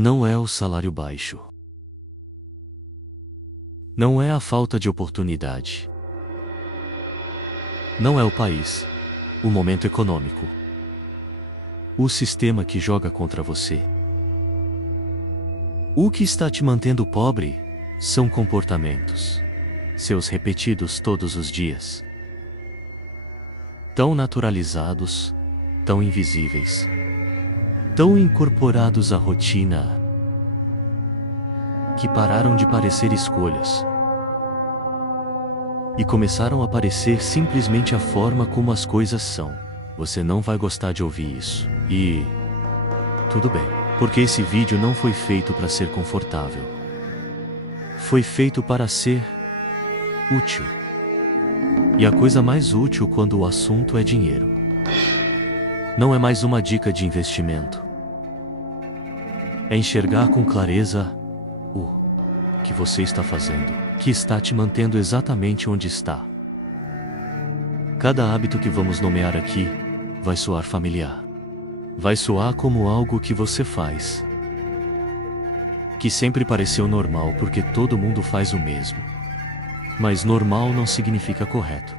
Não é o salário baixo. Não é a falta de oportunidade. Não é o país, o momento econômico, o sistema que joga contra você. O que está te mantendo pobre são comportamentos, seus repetidos todos os dias, tão naturalizados, tão invisíveis, tão incorporados à rotina, que pararam de parecer escolhas e começaram a parecer simplesmente a forma como as coisas são. Você não vai gostar de ouvir isso. E tudo bem, porque esse vídeo não foi feito para ser confortável. Foi feito para ser útil. E a coisa mais útil quando o assunto é dinheiro. Não é mais uma dica de investimento. É enxergar com clareza o que você está fazendo, que está te mantendo exatamente onde está. Cada hábito que vamos nomear aqui vai soar familiar. Vai soar como algo que você faz, que sempre pareceu normal porque todo mundo faz o mesmo. Mas normal não significa correto.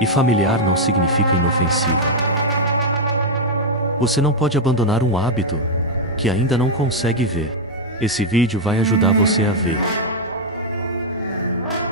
E familiar não significa inofensivo. Você não pode abandonar um hábito que ainda não consegue ver. Esse vídeo vai ajudar você a ver.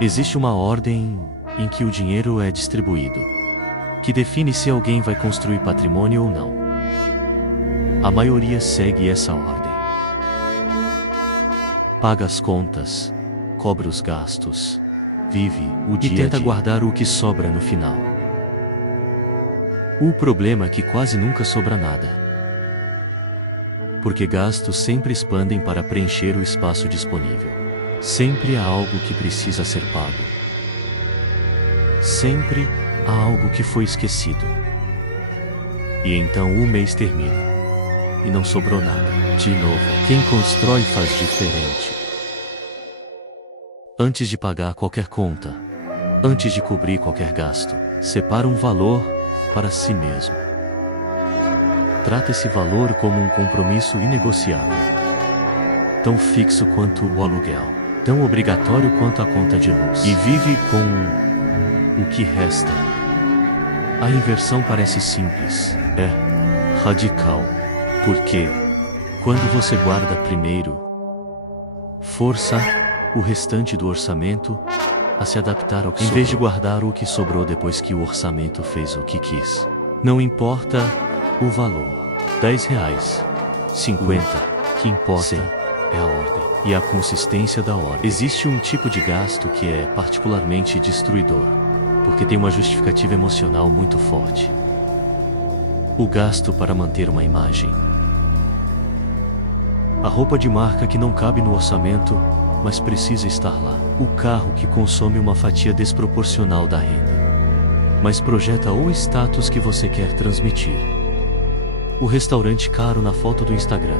Existe uma ordem em que o dinheiro é distribuído, que define se alguém vai construir patrimônio ou não. A maioria segue essa ordem. Paga as contas, cobra os gastos, vive o dia a dia e tenta guardar o que sobra no final. O problema é que quase nunca sobra nada. Porque gastos sempre expandem para preencher o espaço disponível. Sempre há algo que precisa ser pago. Sempre há algo que foi esquecido. E então o mês termina. E não sobrou nada. De novo, quem constrói faz diferente. Antes de pagar qualquer conta, antes de cobrir qualquer gasto, separa um valor para si mesmo. Trata esse valor como um compromisso inegociável. Tão fixo quanto o aluguel. Tão obrigatório quanto a conta de luz. E vive com o que resta. A inversão parece simples. É radical. Porque, quando você guarda primeiro, força o restante do orçamento a se adaptar ao que sobrou. Em vez de guardar o que sobrou depois que o orçamento fez o que quis. Não importa o valor. R$10, 50, que importa sim, é a ordem e a consistência da ordem. Existe um tipo de gasto que é particularmente destruidor, porque tem uma justificativa emocional muito forte. O gasto para manter uma imagem. A roupa de marca que não cabe no orçamento, mas precisa estar lá. O carro que consome uma fatia desproporcional da renda, mas projeta o status que você quer transmitir. O restaurante caro na foto do Instagram.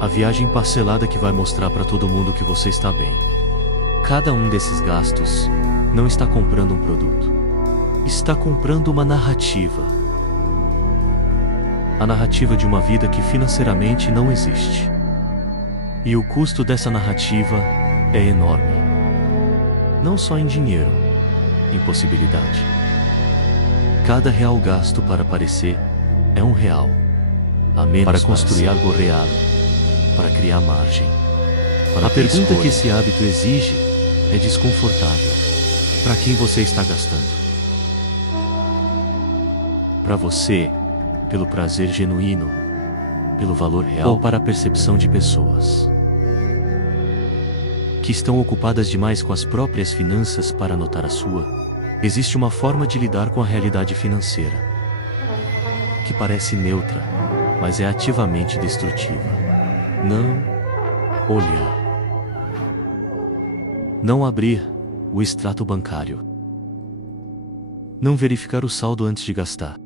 A viagem parcelada que vai mostrar para todo mundo que você está bem. Cada um desses gastos não está comprando um produto. Está comprando uma narrativa. A narrativa de uma vida que financeiramente não existe. E o custo dessa narrativa é enorme. Não só em dinheiro, em possibilidade. Cada real gasto para parecer é R$1. A menos para construir algo real, para criar margem. Para a pergunta que esse hábito exige é desconfortável. Para quem você está gastando? Para você, pelo prazer genuíno, pelo valor real ou para a percepção de pessoas que estão ocupadas demais com as próprias finanças para notar a sua? Existe uma forma de lidar com a realidade financeira que parece neutra, mas é ativamente destrutiva. Não olhar. Não abrir o extrato bancário. Não verificar o saldo antes de gastar.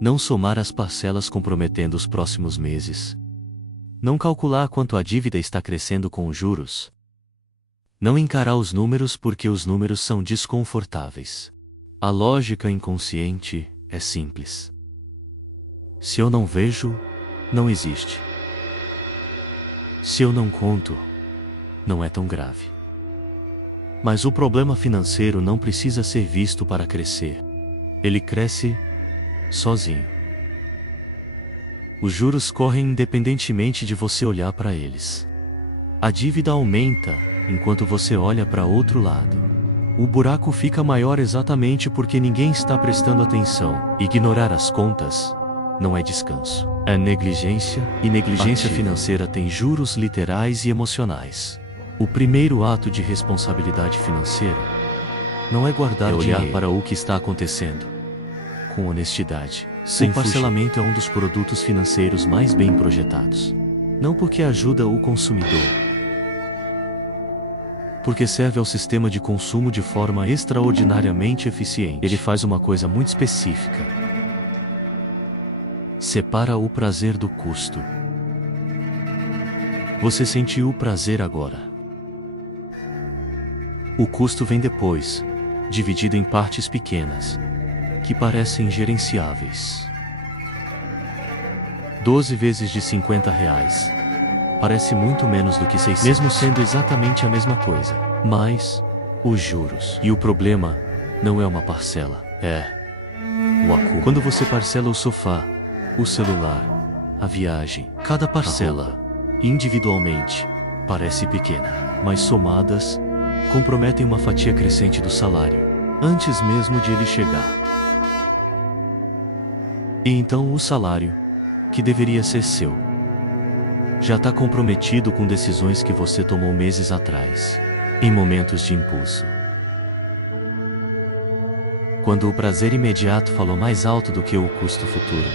Não somar as parcelas comprometendo os próximos meses. Não calcular quanto a dívida está crescendo com os juros. Não encarar os números porque os números são desconfortáveis. A lógica inconsciente é simples. Se eu não vejo, não existe. Se eu não conto, não é tão grave. Mas o problema financeiro não precisa ser visto para crescer. Ele cresce sozinho. Os juros correm independentemente de você olhar para eles. A dívida aumenta enquanto você olha para outro lado. O buraco fica maior exatamente porque ninguém está prestando atenção. Ignorar as contas não é descanso. É negligência, e negligência financeira tem juros literais e emocionais. O primeiro ato de responsabilidade financeira não é guardar dinheiro, para o que está acontecendo com honestidade. O parcelamento é um dos produtos financeiros mais bem projetados. Não porque ajuda o consumidor, porque serve ao sistema de consumo de forma extraordinariamente eficiente. Ele faz uma coisa muito específica. Separa o prazer do custo. Você sentiu o prazer agora. O custo vem depois, dividido em partes pequenas, que parecem gerenciáveis. 12 vezes de R$50 parece muito menos do que 600, mesmo sendo exatamente a mesma coisa. Mas os juros. E o problema não é uma parcela, é o acúmulo. Quando você parcela o sofá, o celular, a viagem, cada parcela, individualmente, parece pequena, mas somadas, comprometem uma fatia crescente do salário, antes mesmo de ele chegar. E então o salário, que deveria ser seu, já está comprometido com decisões que você tomou meses atrás, em momentos de impulso. Quando o prazer imediato falou mais alto do que o custo futuro,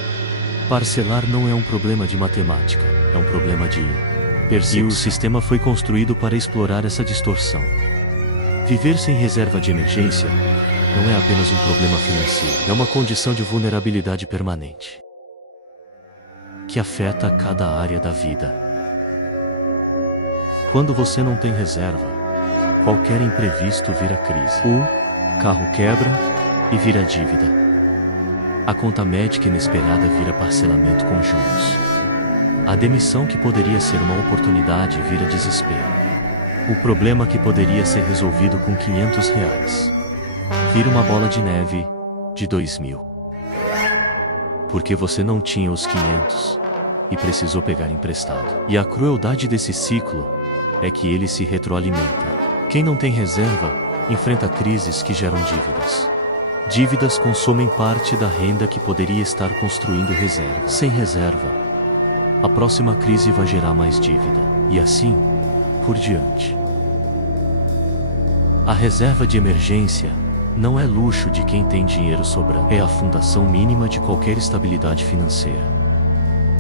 parcelar não é um problema de matemática, é um problema de percepção. E o sistema foi construído para explorar essa distorção. Viver sem reserva de emergência não é apenas um problema financeiro, é uma condição de vulnerabilidade permanente, que afeta cada área da vida. Quando você não tem reserva, qualquer imprevisto vira crise. O carro quebra e vira dívida. A conta médica inesperada vira parcelamento com juros. A demissão que poderia ser uma oportunidade vira desespero. O problema que poderia ser resolvido com R$500 vira uma bola de neve de 2.000. Porque você não tinha os 500 e precisou pegar emprestado. E a crueldade desse ciclo é que ele se retroalimenta. Quem não tem reserva enfrenta crises que geram dívidas. Dívidas consomem parte da renda que poderia estar construindo reserva. Sem reserva, a próxima crise vai gerar mais dívida. E assim, por diante. A reserva de emergência não é luxo de quem tem dinheiro sobrando. É a fundação mínima de qualquer estabilidade financeira.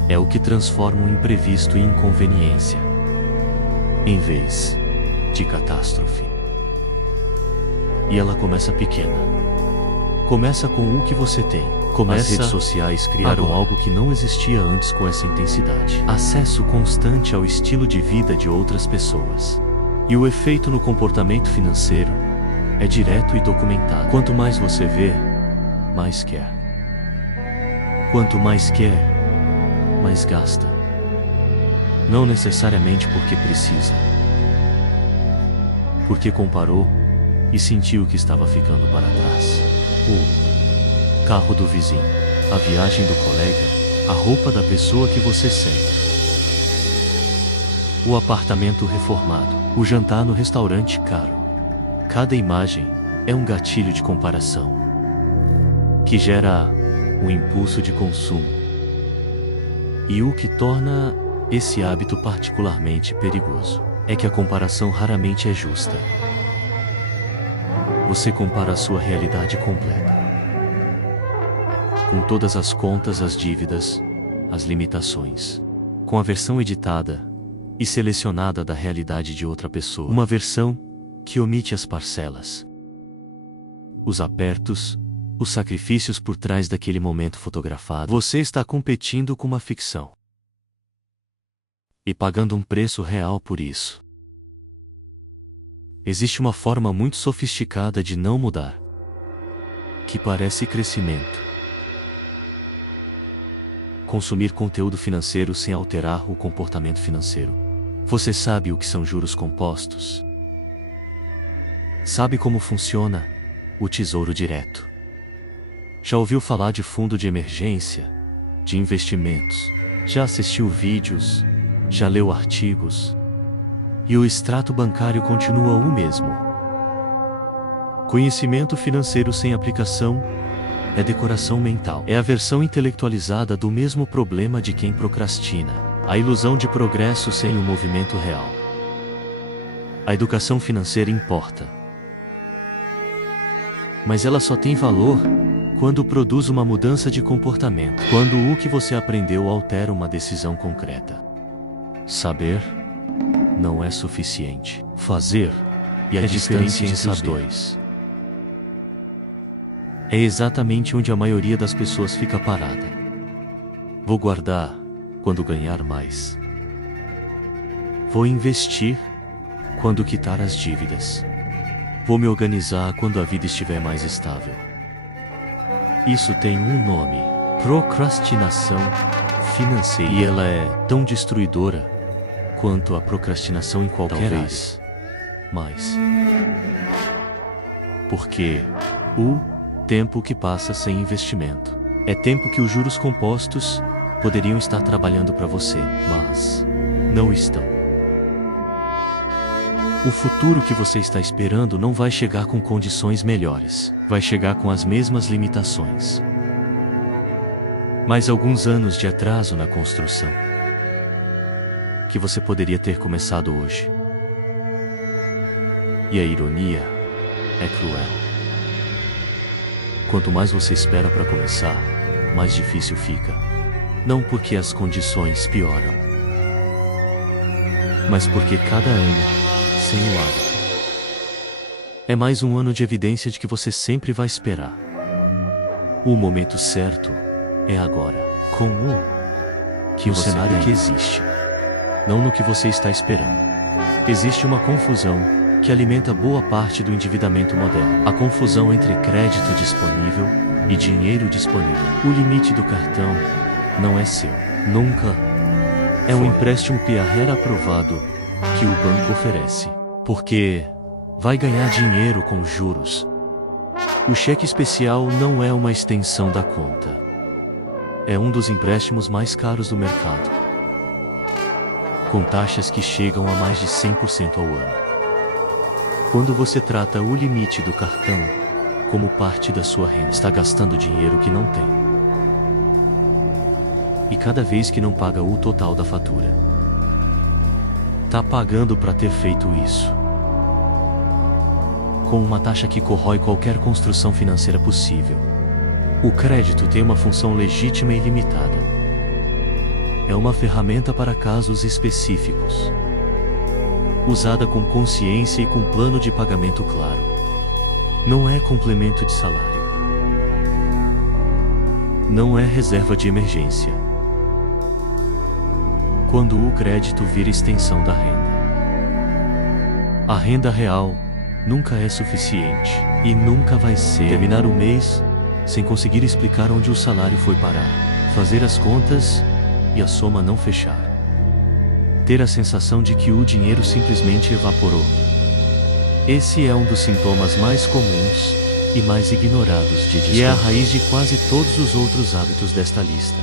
É o que transforma um imprevisto em inconveniência, em vez de catástrofe. E ela começa pequena. Começa com o que você tem. As redes sociais criaram algo que não existia antes com essa intensidade. Acesso constante ao estilo de vida de outras pessoas. E o efeito no comportamento financeiro é direto e documentado. Quanto mais você vê, mais quer. Quanto mais quer, mais gasta. Não necessariamente porque precisa. Porque comparou e sentiu que estava ficando para trás. O carro do vizinho, a viagem do colega, a roupa da pessoa que você segue. O apartamento reformado, o jantar no restaurante caro. Cada imagem é um gatilho de comparação, que gera um impulso de consumo. E o que torna esse hábito particularmente perigoso é que a comparação raramente é justa. Você compara a sua realidade completa, com todas as contas, as dívidas, as limitações, com a versão editada e selecionada da realidade de outra pessoa. Uma versão que omite as parcelas, os apertos, os sacrifícios por trás daquele momento fotografado. Você está competindo com uma ficção e pagando um preço real por isso. Existe uma forma muito sofisticada de não mudar, que parece crescimento, consumir conteúdo financeiro sem alterar o comportamento financeiro. Você sabe o que são juros compostos? Sabe como funciona o Tesouro Direto? Já ouviu falar de fundo de emergência, de investimentos? Já assistiu vídeos? Já leu artigos? E o extrato bancário continua o mesmo. Conhecimento financeiro sem aplicação é decoração mental. É a versão intelectualizada do mesmo problema de quem procrastina. A ilusão de progresso sem o movimento real. A educação financeira importa. Mas ela só tem valor quando produz uma mudança de comportamento. Quando o que você aprendeu altera uma decisão concreta. Saber não é suficiente. Fazer e a diferença entre esses dois é exatamente onde a maioria das pessoas fica parada. Vou guardar quando ganhar mais. Vou investir quando quitar as dívidas. Vou me organizar quando a vida estiver mais estável. Isso tem um nome: procrastinação financeira. E ela é tão destruidora quanto a procrastinação em qualquer área. Mas porque o tempo que passa sem investimento é tempo que os juros compostos poderiam estar trabalhando para você, mas não estão. O futuro que você está esperando não vai chegar com condições melhores. Vai chegar com as mesmas limitações. Mais alguns anos de atraso na construção que você poderia ter começado hoje. E a ironia é cruel. Quanto mais você espera para começar, mais difícil fica. Não porque as condições pioram, mas porque cada ano sem o hábito é mais um ano de evidência de que você sempre vai esperar. O momento certo é agora, com o cenário que existe, não no que você está esperando. Existe uma confusão que alimenta boa parte do endividamento moderno. A confusão entre crédito disponível e dinheiro disponível. O limite do cartão não é seu. Nunca é um empréstimo PIAR aprovado que o banco oferece, porque vai ganhar dinheiro com juros. O cheque especial não é uma extensão da conta. É um dos empréstimos mais caros do mercado, com taxas que chegam a mais de 100% ao ano. Quando você trata o limite do cartão como parte da sua renda, está gastando dinheiro que não tem. E cada vez que não paga o total da fatura, está pagando para ter feito isso. Com uma taxa que corrói qualquer construção financeira possível. O crédito tem uma função legítima e limitada. É uma ferramenta para casos específicos, usada com consciência e com plano de pagamento claro. Não é complemento de salário. Não é reserva de emergência. Quando o crédito vira extensão da renda. A renda real nunca é suficiente e nunca vai ser. Terminar o mês sem conseguir explicar onde o salário foi parar. Fazer as contas e a soma não fechar. Ter a sensação de que o dinheiro simplesmente evaporou. Esse é um dos sintomas mais comuns e mais ignorados de descontrole. E é a raiz de quase todos os outros hábitos desta lista.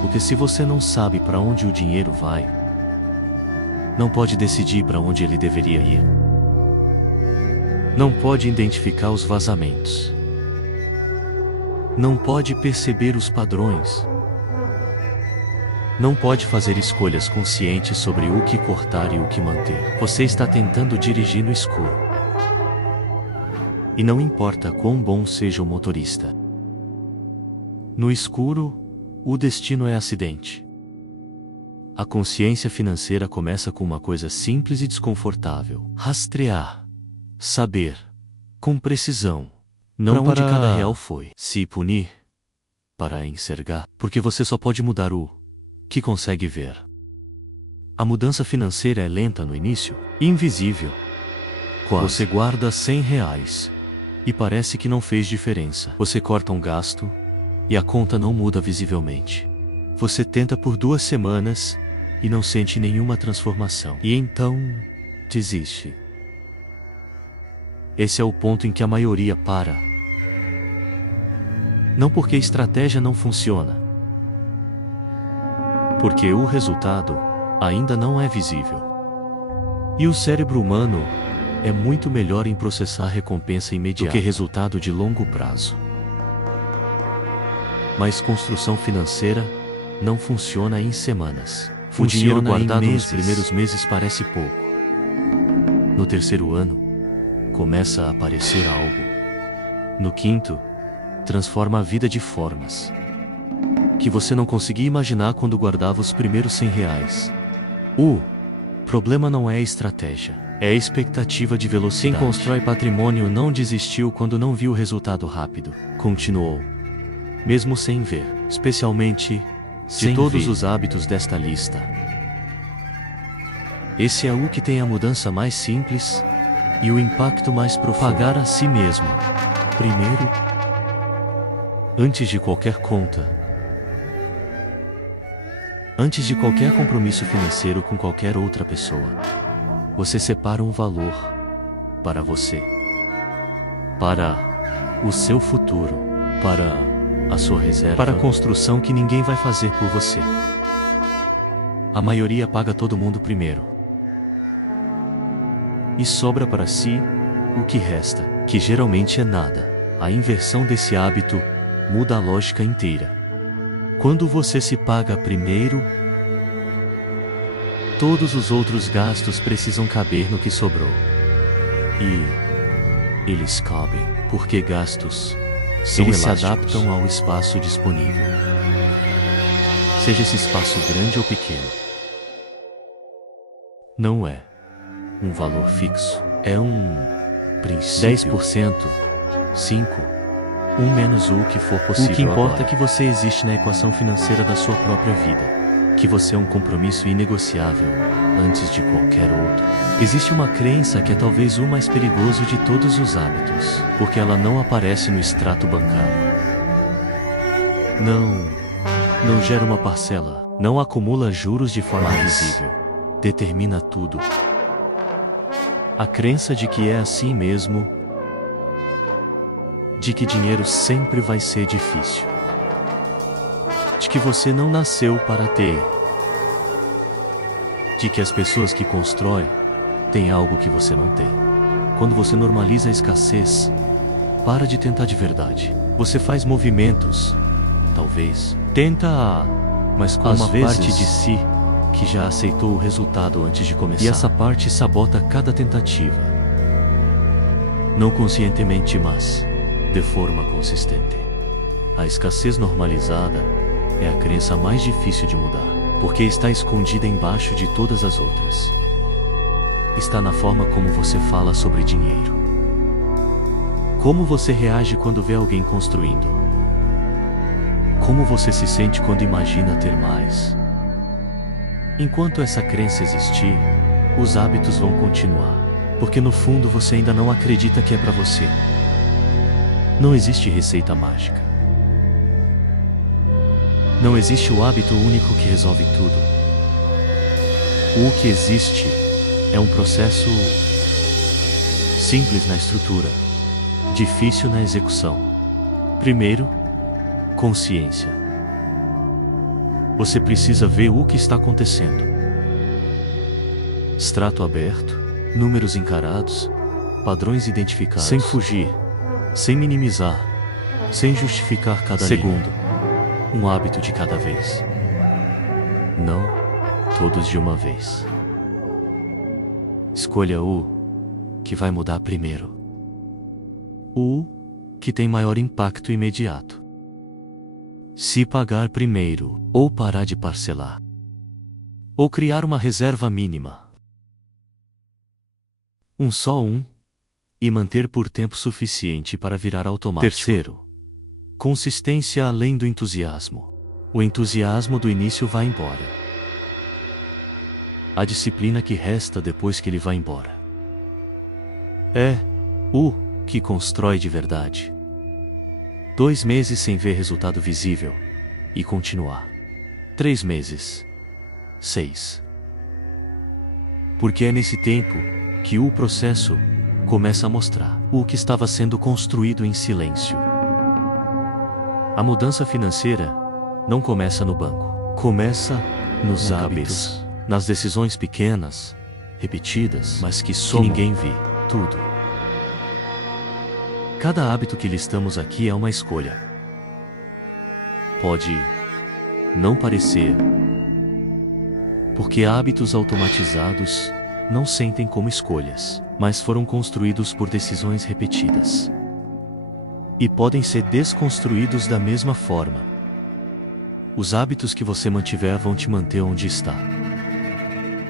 Porque se você não sabe para onde o dinheiro vai, não pode decidir para onde ele deveria ir. Não pode identificar os vazamentos. Não pode perceber os padrões. Não pode fazer escolhas conscientes sobre o que cortar e o que manter. Você está tentando dirigir no escuro. E não importa quão bom seja o motorista. No escuro, o destino é acidente. A consciência financeira começa com uma coisa simples e desconfortável: rastrear, saber, com precisão, não para onde cada real foi. Se punir, para enxergar, porque você só pode mudar o que consegue ver. A mudança financeira é lenta no início, invisível. Quase. Você guarda R$100 e parece que não fez diferença. Você corta um gasto e a conta não muda visivelmente. Você tenta por 2 semanas e não sente nenhuma transformação. E então, desiste. Esse é o ponto em que a maioria para. Não porque a estratégia não funciona, porque o resultado ainda não é visível. E o cérebro humano é muito melhor em processar recompensa imediata do que resultado de longo prazo. Mas construção financeira não funciona em semanas. O dinheiro guardado nos primeiros meses parece pouco. No terceiro ano, começa a aparecer algo. No quinto, transforma a vida de formas que você não conseguia imaginar quando guardava os primeiros R$ 100. O problema não é a estratégia, é a expectativa de velocidade. Quem constrói patrimônio não desistiu quando não viu o resultado rápido. Continuou, mesmo sem ver, especialmente de todos os hábitos desta lista. Esse é o que tem a mudança mais simples e o impacto mais profundo. Pagar a si mesmo. Primeiro, antes de qualquer conta. Antes de qualquer compromisso financeiro com qualquer outra pessoa, você separa um valor para você, para o seu futuro, para a sua reserva, para a construção que ninguém vai fazer por você. A maioria paga todo mundo primeiro. E sobra para si o que resta, que geralmente é nada. A inversão desse hábito muda a lógica inteira. Quando você se paga primeiro, todos os outros gastos precisam caber no que sobrou. E eles cabem, porque gastos eles se adaptam ao espaço disponível. Seja esse espaço grande ou pequeno. Não é um valor fixo, é um princípio. 10%, 5%, 1 menos o que for possível. O que importa agora é que você existe na equação financeira da sua própria vida, que você é um compromisso inegociável antes de qualquer outro. Existe uma crença que é talvez o mais perigoso de todos os hábitos, porque ela não aparece no extrato bancário. Não gera uma parcela, não acumula juros de forma visível. Determina tudo. A crença de que é assim mesmo, de que dinheiro sempre vai ser difícil, de que você não nasceu para ter, de que as pessoas que constroem têm algo que você não tem. Quando você normaliza a escassez, para de tentar de verdade. Você faz movimentos, talvez, mas com uma parte de si que já aceitou o resultado antes de começar. E essa parte sabota cada tentativa. Não conscientemente, mas de forma consistente. A escassez normalizada é a crença mais difícil de mudar, porque está escondida embaixo de todas as outras. Está na forma como você fala sobre dinheiro. Como você reage quando vê alguém construindo. Como você se sente quando imagina ter mais. Enquanto essa crença existir, os hábitos vão continuar, porque no fundo você ainda não acredita que é para você. Não existe receita mágica. Não existe o hábito único que resolve tudo. O que existe é um processo simples na estrutura, difícil na execução. Primeiro, consciência. Você precisa ver o que está acontecendo. Extrato aberto, números encarados, padrões identificados. Sem fugir, sem minimizar, sem justificar cada segundo. Um hábito de cada vez. Não todos de uma vez. Escolha o que vai mudar primeiro. O que tem maior impacto imediato. Se pagar primeiro, ou parar de parcelar, ou criar uma reserva mínima. Só um, e manter por tempo suficiente para virar automático. Terceiro, consistência além do entusiasmo. O entusiasmo do início vai embora. A disciplina que resta depois que ele vai embora é o que constrói de verdade. 2 meses sem ver resultado visível e continuar. 3 meses. 6. Porque é nesse tempo que o processo começa a mostrar o que estava sendo construído em silêncio. A mudança financeira não começa no banco. Começa nos hábitos, nas decisões pequenas, repetidas, mas que ninguém vê. Tudo. Cada hábito que listamos aqui é uma escolha. Pode não parecer, porque hábitos automatizados não sentem como escolhas, mas foram construídos por decisões repetidas. E podem ser desconstruídos da mesma forma. Os hábitos que você mantiver vão te manter onde está.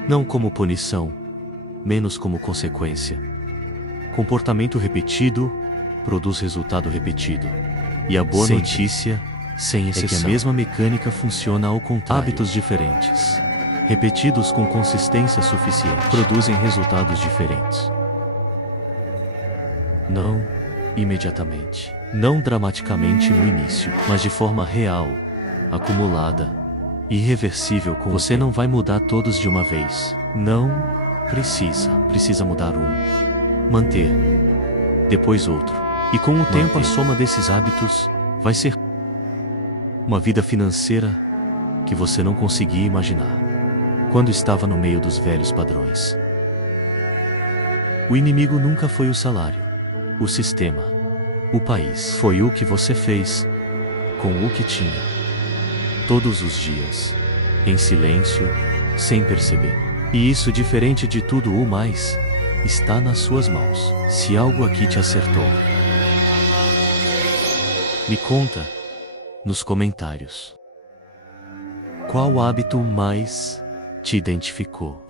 Não como punição, menos como consequência. Comportamento repetido produz resultado repetido. E a boa notícia, sem exceção, é que a mesma mecânica funciona ao contrário. Hábitos diferentes, repetidos com consistência suficiente, produzem resultados diferentes. Não imediatamente, não dramaticamente no início, mas de forma real, acumulada, irreversível. Com você não vai mudar todos de uma vez. Não precisa mudar um, manter, depois outro. E com o tempo a soma desses hábitos vai ser uma vida financeira que você não conseguia imaginar quando estava no meio dos velhos padrões. O inimigo nunca foi o salário, o sistema, o país. Foi o que você fez com o que tinha. Todos os dias, em silêncio, sem perceber. E isso, diferente de tudo o mais, está nas suas mãos. Se algo aqui te acertou, me conta nos comentários. Qual hábito mais te identificou?